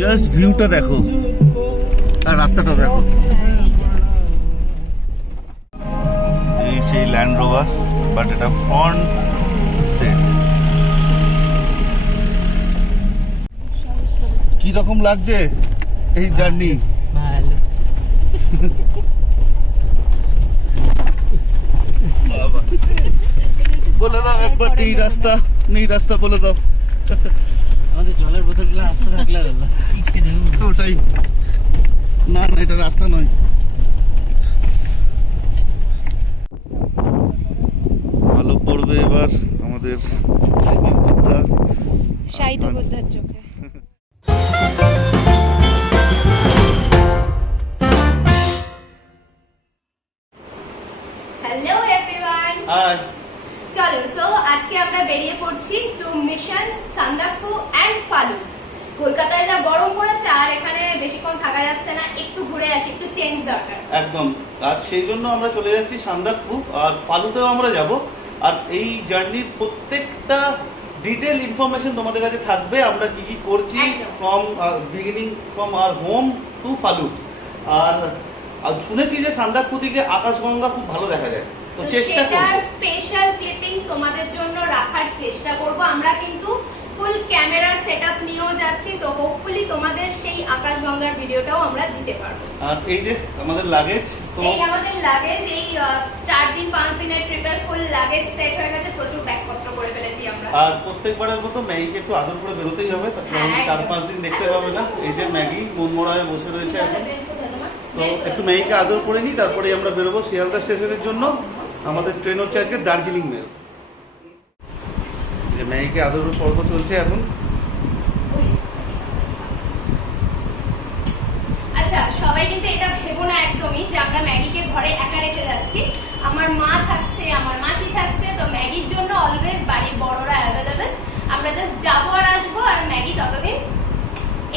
Just ভিউটা দেখো আর রাস্তাটা দেখো। এই সেই ল্যান্ড রোভার, বাট এটা ফ্রন্ট সেট। কি রকম লাগছে এই জার্নি? ভালো। বলে দাও একবার নেই রাস্তা বলে দাও। আমাদের জলের বোতলগুলো আসতে থাকলে ওটাই না, এটা রাস্তা নয়। আলো পড়বে এবার আমাদের শাহিদ বোঝার চোখে। হ্যালো এভরিওয়ান, চলো সো আজকে আমরা বেরিয়ে পড়ছি to mission Sandakphu and Phalut. কলকাতায় যা গরম পড়েছে আর এখানে বেশিক্ষণ থাকা যাচ্ছে না, একটু ঘুরে আসি, একটু চেঞ্জ দরকার। একদম, আর সেই জন্য আমরা চলে যাচ্ছি সান্দাকফু, আর ফালুটেও আমরা যাব। আর এই জার্নির প্রত্যেকটা ডিটেল ইনফরমেশন তোমাদের কাছে থাকবে, আমরা কি কি করছি from beginning, from our home to Phalut. আর শুনেছি যে সান্দাকফু থেকে আকাশগঙ্গা খুব ভালো দেখা যায়, তো চেষ্টা করব স্পেশাল ক্লিপিং তোমাদের জন্য রাখার চেষ্টা করব। আমরা কিন্তু ফুল ক্যামেরার সেটআপ নিয়েও যাচ্ছি, সো হোপফুলি তোমাদের সেই আকাশগঙ্গার ভিডিওটাও আমরা দিতে পারবো। আর এই যে আমাদের লাগেজ, এই 4 দিন 5 দিনের ট্রিপে ফুল লাগেজ সেট হয়ে গেছে, প্রচুর ব্যাগপত্র করে ফেলেছি আমরা। আর প্রত্যেকবারের মতো ম্যাগিকে একটু আদর করে বেরোতেই হবে, কারণ 4-5 দিন দেখতে পাবে না। এই যে ম্যাগি মনমরা হয়ে বসে রয়েছে এখন, তো একটু ম্যাগিকে আদর করে নিই, তারপরে আমরা বেরোবো শিয়ালদা স্টেশনের জন্য। আমাদের ট্রেন হচ্ছে আজকে দার্জিলিং মেল। যে ম্যাগিকে আদরের পর্ব চলছে এখন। আচ্ছা, সবাই কিন্তু এটা ভেবো না একদমই যে আমরা ম্যাগিকে ঘরে একা রেখে যাচ্ছি। আমার মা থাকছে, আমার মাসি থাকছে, তো ম্যাগির জন্য অলওয়েজ বাড়ির বড়রা অ্যাভেলেবেল। আমরা জাস্ট যাবো আর আসবো, আর ম্যাগি ততদিন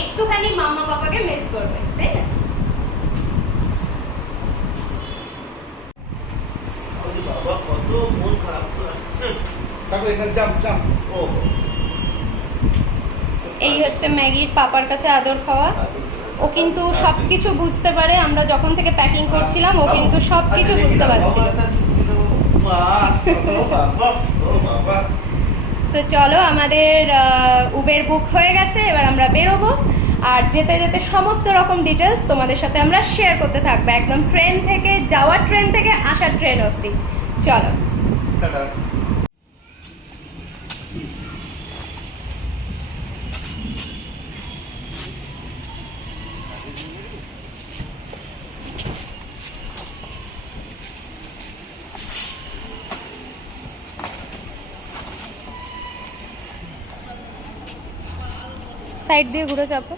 একটুখানি মাম্মা পাপাকে মিস করবে, তাই না? বাবা কত মন খারাপ লাগছে। এখানে জাম ও এই হচ্ছে ম্যাগির পাপার কাছে আদর খাওয়া। ও কিন্তু সবকিছু বুঝতে পারে, আমরা যখন থেকে প্যাকিং করছিলাম ও কিন্তু সবকিছু বুঝতে পারছিল। তো চলো, আমাদের উবের বুক হয়ে গেছে, এবার আমরা বেরোবো। আর যেতে যেতে সমস্ত রকম ডিটেলস তোমাদের সাথে আমরা শেয়ার করতে থাকবো, একদম ট্রেন থেকে যাওয়ার ট্রেন থেকে আসার ট্রেন অবধি। চলো। সাইড দিয়ে ঘুরে যাবো।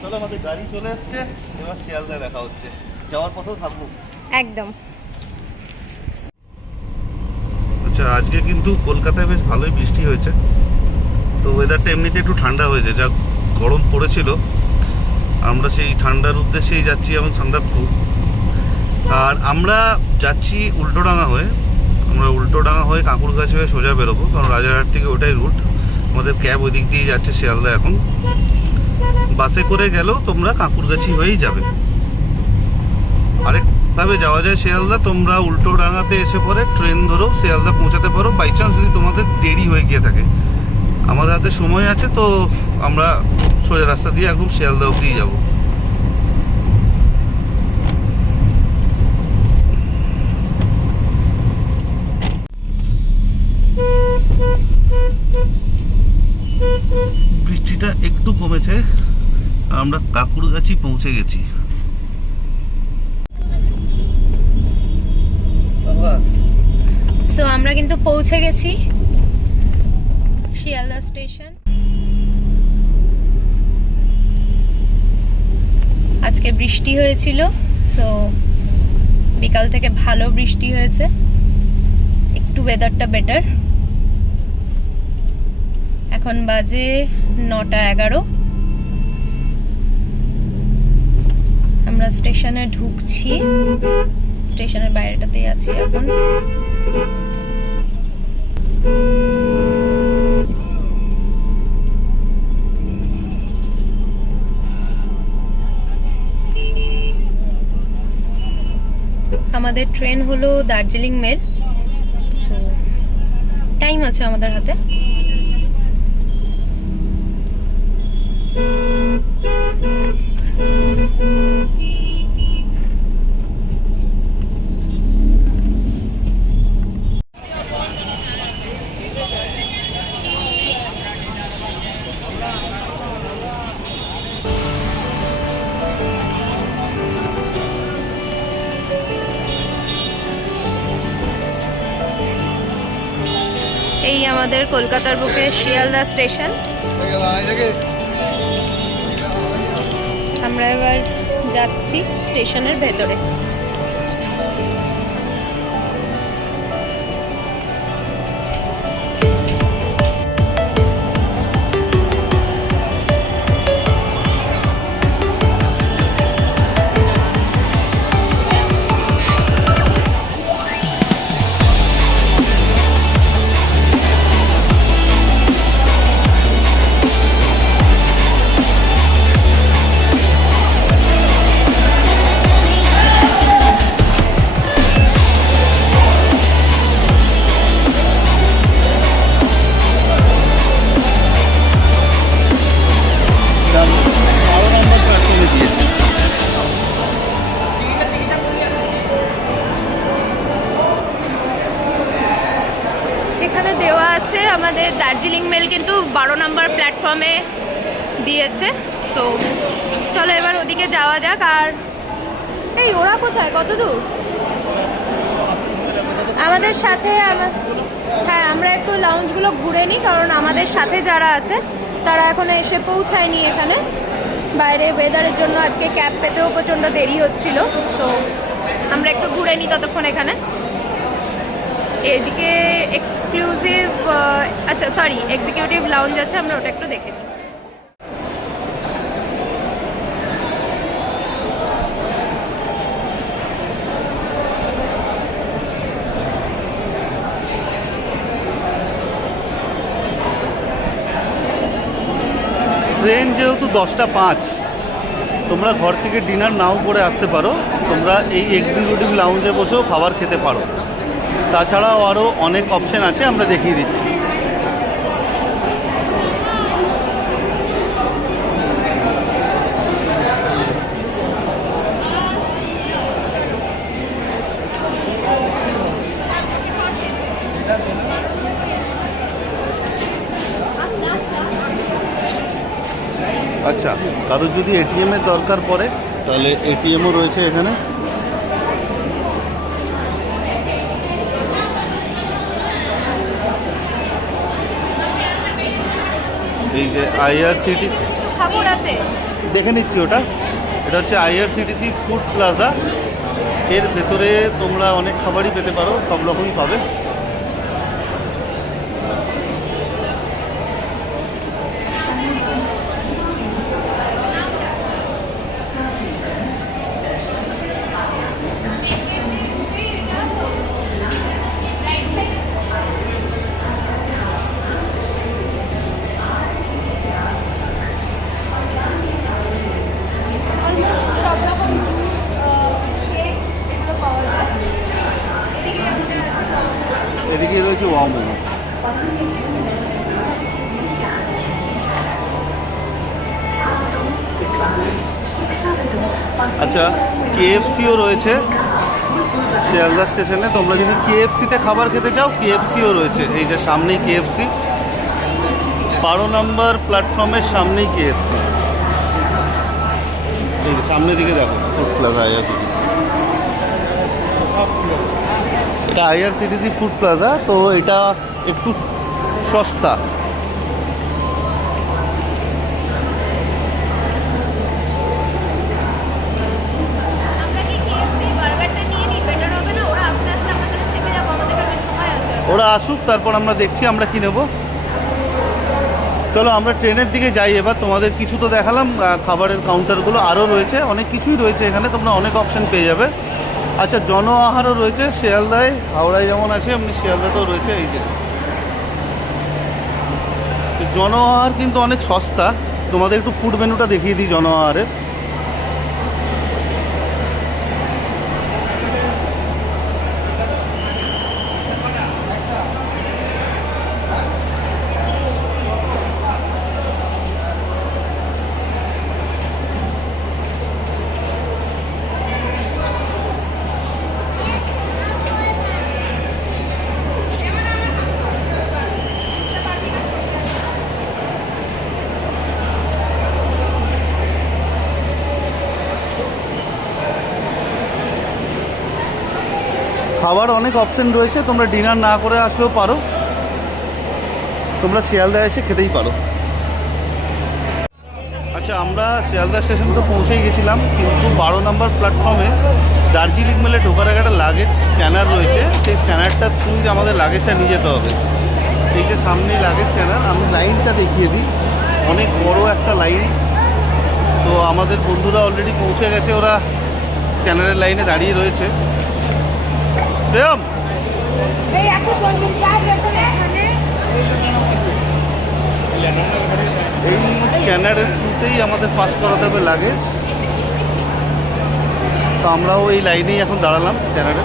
চলো, আমাদের গাড়ি চলে এসছে, এবার শিয়ালদায় দেখা হচ্ছে। যাওয়ার পথেও থাকবো একদম। আচ্ছা, আজকে কিন্তু কলকাতায় বেশ ভালোই বৃষ্টি হয়েছে, তো ওয়েদারটা এমনিতে একটু ঠান্ডা হয়েছে। যা গরম পড়েছিল, আমরা সেই ঠান্ডার উদ্দেশ্যেই যাচ্ছি এখন সান্দাকফু। আর আমরা যাচ্ছি উল্টোডাঙা হয়ে। আমরা উল্টোডাঙা হয়ে কাঁকুরগাছি হয়ে সোজা বেরোবো, কারণ রাজারহাট থেকে ওটাই রুট। আমাদের ক্যাব ওই দিক দিয়ে যাচ্ছে শিয়ালদা। এখন বাসে করে গেলেও তোমরা কাঁকুরগাছি হয়েই যাবে। আরেকভাবে যাওয়া যায় শিয়ালদা, তোমরা উল্টোডাঙাতে এসে পরে ট্রেন ধরেও শিয়ালদা পৌঁছাতে পারো, বাই চান্স যদি তোমাদের দেরি হয়ে গিয়ে থাকে। আমাদের হাতে সময় আছে, তো আমরা সোজা রাস্তা দিয়ে একদম শিয়ালদা অবধি যাবো। বৃষ্টিটা একটু কমেছে, আমরা কাঁকুরগাছি পৌঁছে গেছি। সো আমরা কিন্তু পৌঁছে গেছি শিয়ালদা স্টেশন। আজকে বৃষ্টি হয়েছিল, সো বিকাল থেকে ভালো বৃষ্টি হয়েছে, একটু ওয়েদারটা বেটার। এখন বাজে 9:11। আমরা স্টেশনে ঢুকছি, স্টেশনের বাইরেটাতেই আছি এখন। আমাদের ট্রেন হলো দার্জিলিং মেল, সো টাইম আছে আমাদের হাতে। এই আমাদের কলকাতার বুকে শিয়ালদা স্টেশন। আমরা এবার যাচ্ছি স্টেশনের ভেতরে। এখানে দেওয়া আছে আমাদের দার্জিলিং মেল কিন্তু 12 নম্বর প্ল্যাটফর্মে দিয়েছে। সো চলো এবার ওদিকে যাওয়া যাক। আর এই ওরা কোথায়, কত দূর? আমাদের সাথে হ্যাঁ, আমরা একটু লাউঞ্জগুলো ঘুরে নিই, কারণ আমাদের সাথে যারা আছে তারা এখনো এসে পৌঁছায়নি এখানে। বাইরে ওয়েদারের জন্য আজকে ক্যাব পেতেও প্রচণ্ড দেরি হচ্ছিল। সো আমরা একটু ঘুরে নিই ততক্ষণ এখানে। এদিকে এক্সক্লুসিভ এক্সিকিউটিভ লাউঞ্জ আছে, আমরা ওটা একটু দেখে নিই। ট্রেন যেহেতু 10:05, তোমরা ঘর থেকে ডিনার নাও করে আসতে পারো, তোমরা এই এক্সিকিউটিভ লাউঞ্জে বসেও খাবার খেতে পারো। তাছাড়াও আরও অনেক অপশন আছে, আমরা দেখিয়ে দিচ্ছি। আচ্ছা, কারোর যদি এটিএমের দরকার পড়ে তাহলে এটিএমও রয়েছে এখানে। এই যে আইআরসিটিসি, দেখে নিচ্ছি ওটা, এটা হচ্ছে আইআরসিটিসি ফুড প্লাজা। এর ভেতরে তোমরা অনেক খাবারই পেতে পারো, সব রকমই পাবে। এদিকে রয়েছে ওয়াও মোমো। আচ্ছা, কেএফসিও রয়েছে শিয়ালদা স্টেশনে। তোমরা যদি কেএফসিতে খাবার খেতে চাও, কেএফসিও রয়েছে। এই যে সামনেই কেএফসি, 12 নম্বর প্ল্যাটফর্মের সামনেই কেএফসি। এই সামনের দিকে দেখো, ফুড প্লাজা আইআরসিটিসি। এটা আইআরসিটিসি ফুড প্লাজা, তো এটা একটু সস্তা। ওরা আসুক, তারপর আমরা দেখছি আমরা কি নেব। চলো আমরা ট্রেনের দিকে যাই এবার। তোমাদের কিছু তো দেখালাম, খাবারের কাউন্টারগুলো আরও রয়েছে, অনেক কিছুই রয়েছে এখানে, তোমরা অনেক অপশন পেয়ে যাবে। আচ্ছা, জন আহারও রয়েছে শিয়ালদায়, হাওড়ায় যেমন আছে এমনি শিয়ালদাতেও রয়েছে। এই যে জন আহার কিন্তু অনেক সস্তা। তোমাদের একটু ফুড মেনুটা দেখিয়ে দিই জন আহারের। খাবার অনেক অপশন রয়েছে, তোমরা ডিনার না করে আসলেও পারো, তোমরা শিয়ালদা এসে খেতেই পারো। আচ্ছা, আমরা শিয়ালদা স্টেশন তো পৌঁছেই গেছিলাম, কিন্তু 12 নম্বর প্ল্যাটফর্মে দার্জিলিং মেলে ঢোকার আগে একটা লাগেজ স্ক্যানার রয়েছে, সেই স্ক্যানারটা থ্রু আমাদের লাগেজটা নিয়ে যেতে হবে। এই যে সামনে লাগেজ স্ক্যানার, আমি লাইনটা দেখিয়ে দিই, অনেক বড় একটা লাইন। তো আমাদের বন্ধুরা অলরেডি পৌঁছে গেছে, ওরা স্ক্যানারের লাইনে দাঁড়িয়ে রয়েছে। প্রেম, এই স্ক্যানারের থ্রুতেই আমাদের পাস করাতে হবে লাগেজ। তো আমরাও এই লাইনেই এখন দাঁড়ালাম স্ক্যানারে।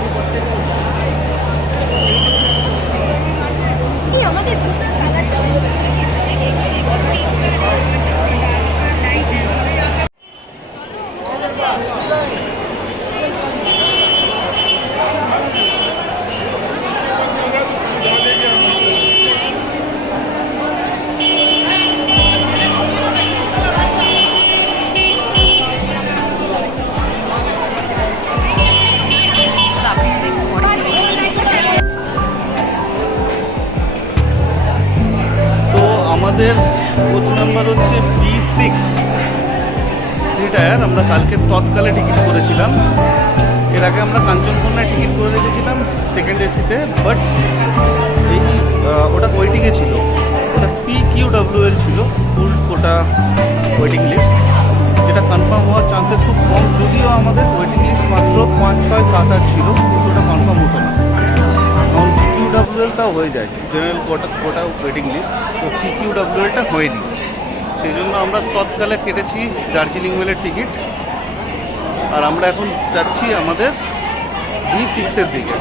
আমাদের কোচ নাম্বার হচ্ছে B6 3 টায়ার। আমরা কালকে তৎকালে টিকিট করেছিলাম, এর আগে আমরা কাঞ্চনকন্যায় টিকিট করে রেখেছিলাম সেকেন্ড এসিতে, বাট এই ওটা ওয়েটিংয়ে ছিল, ওটা PQWL ছিল, ফুল কোটা ওয়েটিং লিস্ট, যেটা কনফার্ম হওয়ার চান্সেস খুব কম, যদিও আমাদের ওয়েটিং লিস্ট মাত্র 5, 6, 7, 8 ছিল, কিন্তু ওটা কনফার্ম হতো না। কারণ PQWLটাও হয়ে যায়, জেনারেল কোটা ওয়েটিং লিস্ট, তো PQWLটা হয়নি, সেই জন্য আমরা তৎকালে কেটেছি দার্জিলিং মেলের টিকিট। আর আমরা এখন যাচ্ছি আমাদের B6-এর দিকে।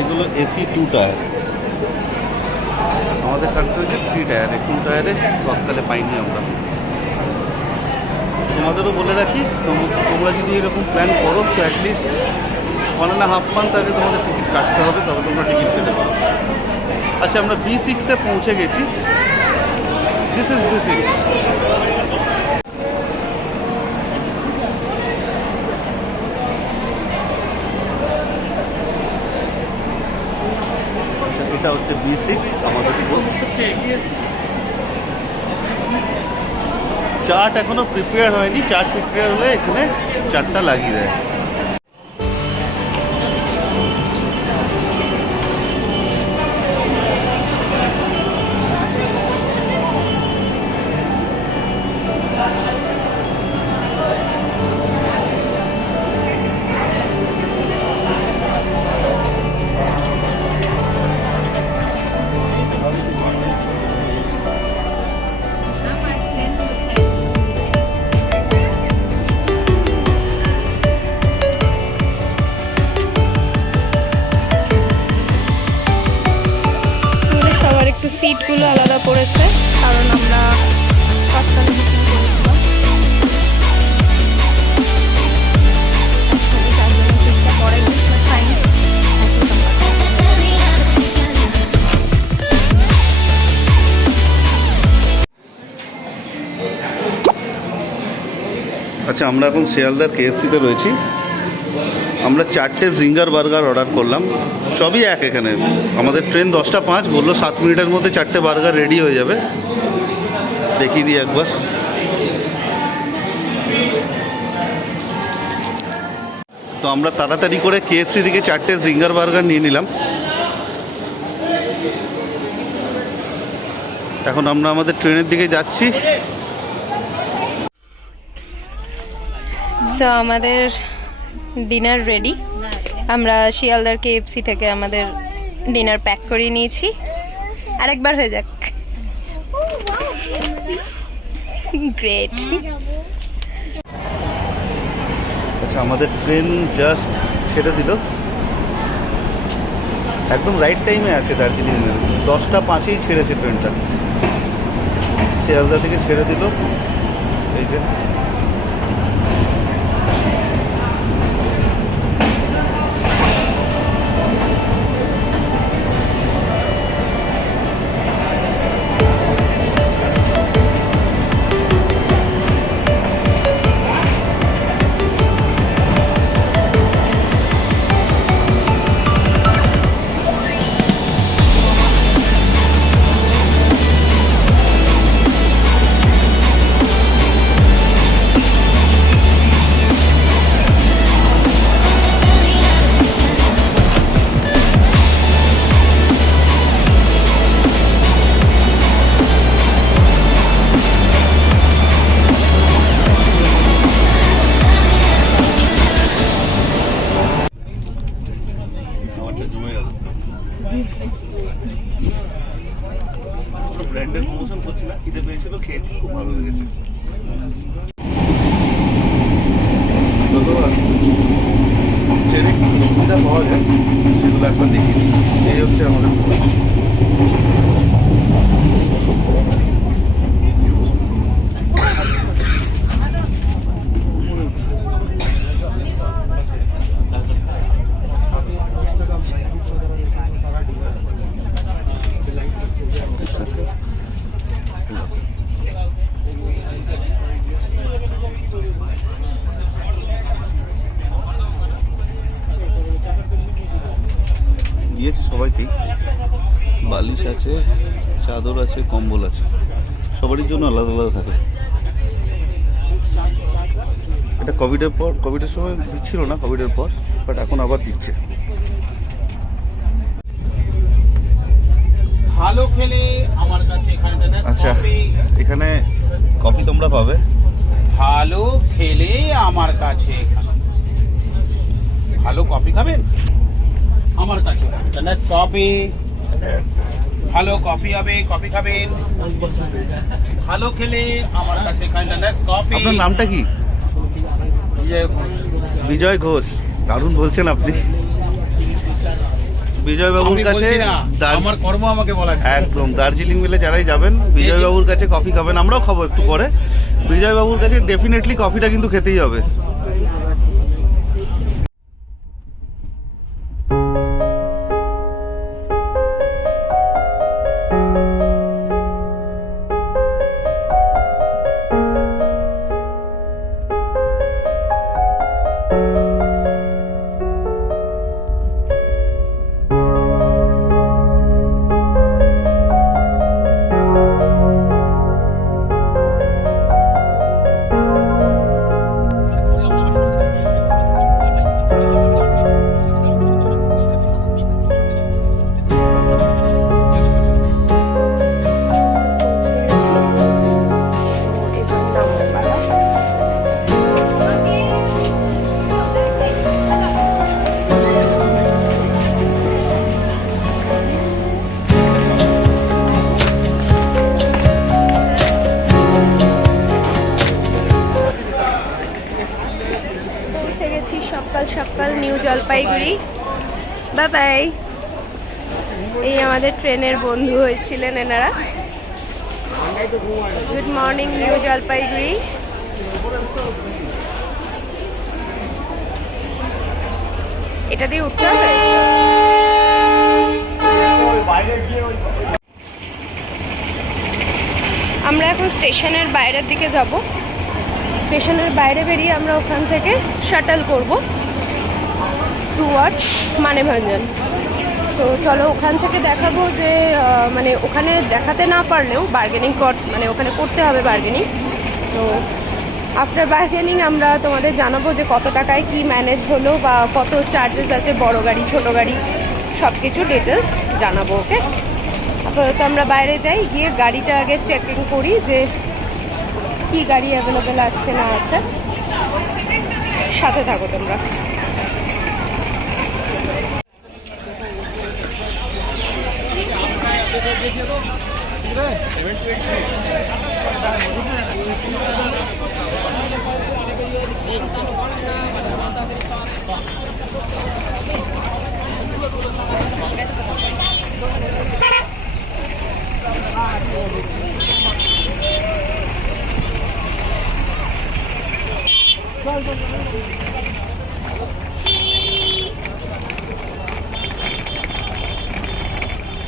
এগুলো AC 2 টায়ার, আমাদের কাটতে হচ্ছে 3 টায়ারে, 2 টায়ারে তৎকালে পাইনি আমরা। তোমাদেরও বলে রাখি, তোমরা যদি এরকম প্ল্যান করো তো অ্যাটলিস্ট 1.5 মান্থ আগে তোমাদের টিকিট কাটতে হবে, তবে তোমরা টিকিট পেতে পারো। আচ্ছা, আমরা B6-এ পৌঁছে গেছি। This is B6। এটা হচ্ছে B6 আমাদের কোচ। চার্ট এখনো প্রিপেয়ার হয়নি, চার্ট প্রিপেয়ার হলে এখানে চার্টটা লাগিয়ে দেয়। সিটগুলো আলাদা পড়েছে, কারণ আমরা তৎকালে বুকিং করেছিলাম। সিটটা পরে ফাইন। আচ্ছা, আমরা এখন শিয়ালদার KFC-তে রয়েছি। আমরা 4টে জিঙ্গার বার্গার অর্ডার করলাম, সবই এক এখানে। আমাদের ট্রেন 10টা 5, বললো 7 মিনিটের মধ্যে 4টে বার্গার রেডি হয়ে যাবে। দেখিয়ে দিই একবার। তো আমরা তাড়াতাড়ি করে KFC থেকে 4টে জিঙ্গার বার্গার নিয়ে নিলাম। এখন আমরা আমাদের ট্রেনের দিকে যাচ্ছি। সো আমাদের ডিনার রেডি। আমরা শিয়ালদার KFC থেকে আমাদের ডিনার প্যাক করে নিয়েছি। আরেকবার হয়ে যাক। গ্রেট। আচ্ছা, আমাদের ট্রেন জাস্ট ছেড়ে দিল, একদম রাইট টাইমে আছে দার্জিলিং। 10টা 5-এই ছেড়েছে ট্রেনটা, শিয়ালদা থেকে ছেড়ে দিল। এই যে ব্র্যান্ডের প্রমোশন করছি না, খিদে পেয়েছিল, খেয়েছি, খুব ভালো লেগেছে। চলো আর ট্রেনে কি সুবিধা পাওয়া যায় সেগুলো একবার দেখি। এই হচ্ছে আমাদের দিয়েছে সবাইকেই, বালিশ আছে, চাদর আছে, কম্বল আছে, সবারই জন্য আলাদা আলাদা থাকে। এটা কোভিডের সময় দিচ্ছিল না, কোভিডের পর, বাট এখন আবার দিচ্ছে। ভালো খেলে আমার কাছে এখানে আচ্ছা, এখানে কফি তোমরা পাবে। ভালো খেলে আমার কাছে ভালো কফি খাবেন আমার কাছে কফি, ভালো কফি হবে, কফি খাবেন। ভালো খেলে আমার কাছে কফি। আপনার নামটা কি? বিজয় ঘোষ। দারুণ বলছেন আপনি। বিজয় বাবুর কাছে আমার কর্ম আমাকে বলা। একদম দার্জিলিং মেলে যারাই যাবেন বিজয় বাবুর কাছে কফি খাবেন। আমরাও খাবো একটু পরে। বিজয় বাবুর কাছে ডেফিনেটলি কফিটা কিন্তু খেতেই হবে। পৌঁছে গেছি সকাল সকাল নিউ জলপাইগুড়ি। Bye bye. এই আমাদের ট্রেনের বন্ধু হয়েছিলেন এনারা। Good morning new Jalpaiguri. এটা দিয়ে উঠতে হবে। আমরা এখন স্টেশনের বাইরের দিকে যাব। স্টেশনের বাইরে বেরিয়ে আমরা ওখান থেকে শাটল করব টুয়ার্ডস মানেভঞ্জন। তো চলো ওখান থেকে দেখাবো যে মানে ওখানে দেখাতে না পারলেও বার্গেনিং মানে ওখানে করতে হবে বার্গেনিং। তো আফটার বার্গেনিং আমরা তোমাদের জানাবো যে কত টাকায় কি ম্যানেজ হলো বা কত চার্জেস আছে, বড় গাড়ি ছোট গাড়ি সব কিছু ডিটেলস জানাবো। ওকে, আপাতত আমরা বাইরে যাই, গিয়ে গাড়িটা আগে চেকিং করি যে কি গাড়ি অ্যাভেলেবেল আছে না আছে। সাথে থাকো তোমরা।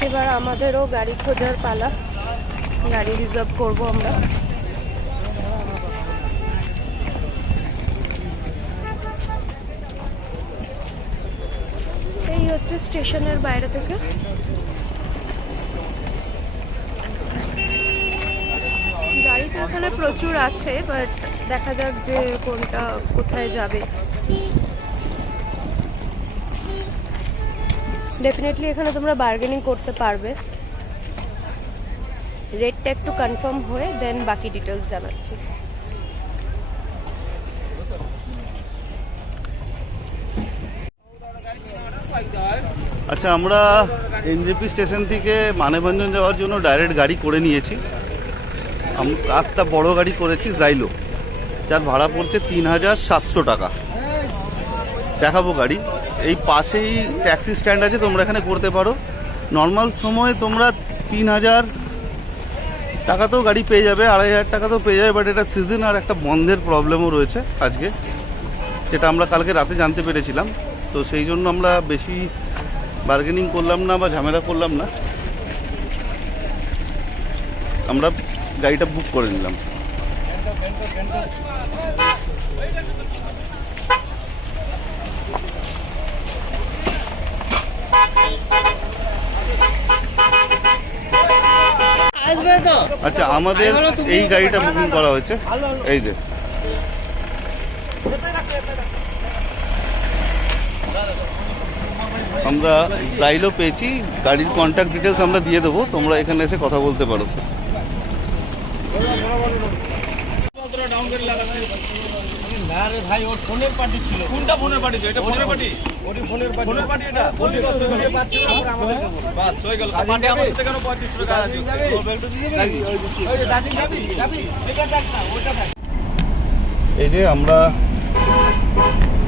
এবার আমাদেরও গাড়ি খোঁজার পালা। গাড়ি রিজার্ভ করব আমরা। এই হচ্ছে স্টেশনের বাইরে থেকে। গাড়ি তো এখানে প্রচুর আছে, বাট দেখা যাক যে কোনটা কোথায় যাবে। ডেফিনেটলি এখানে তোমরা বার্গেনিং করতে পারবে। রেটটা একটু কনফার্ম হয়ে দেন বাকি ডিটেলস জানাচ্ছি। আচ্ছা, আমরা এনজেপি স্টেশন থেকে মানেভঞ্জন যাওয়ার জন্য ডাইরেক্ট গাড়ি করে নিয়েছি। একটা বড় গাড়ি করেছি জাইলো, যার ভাড়া পড়ছে 3700 টাকা। দেখাবো গাড়ি, এই পাশেই ট্যাক্সি স্ট্যান্ড আছে, তোমরা এখানে করতে পারো। নর্মাল সময়ে তোমরা 3000 টাকাতেও গাড়ি পেয়ে যাবে, 2500 টাকাতেও পেয়ে যাবে, বাট এটা সিজন আর একটা বন্ধের প্রবলেমও রয়েছে আজকে, যেটা আমরা কালকে রাতে জানতে পেরেছিলাম। তো সেই জন্য আমরা বেশি বার্গেনিং করলাম না বা ঝামেলা করলাম না, আমরা গাড়িটা বুক করে নিলাম। আসবে তো? আচ্ছা, আমাদের এই গাড়িটা বুকিং করা হয়েছে, এই যে আমরা জাইলো পেয়েছি। গাড়ির কন্ট্যাক্ট ডিটেলস আমরা দিয়ে দেবো, তোমরা এখানে এসে কথা বলতে পারো। ডাউন করে লাগাচ্ছে। না রে ভাই, ওর ফোনের পার্টি ছিল। কোনটা ফোনের পার্টি? এটা ফোনের পার্টি? ওটি ফোনের পার্টি। ফোনের পার্টি এটা? ওটি পাচ্ছিল না আমাদের দেবো। বাস হয়ে গেল। পার্টি আমার সাথে কেন 3500 টাকা রাজি হচ্ছে? ওই যে দাদি যাবি এটা দেখ না, ওটা দেখ। এই যে আমরা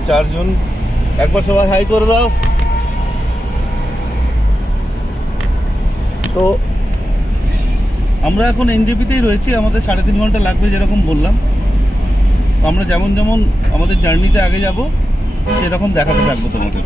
4 জন, একবার সবাই হাই করে দাও। তো আমরা এখন এনজেপিতেই রয়েছি, আমাদের 3.5 ঘন্টা লাগবে যেরকম বললাম। আমরা যেমন যেমন আমাদের জার্নিতে আগে যাব সেরকম দেখাতে থাকবো তোমাকে।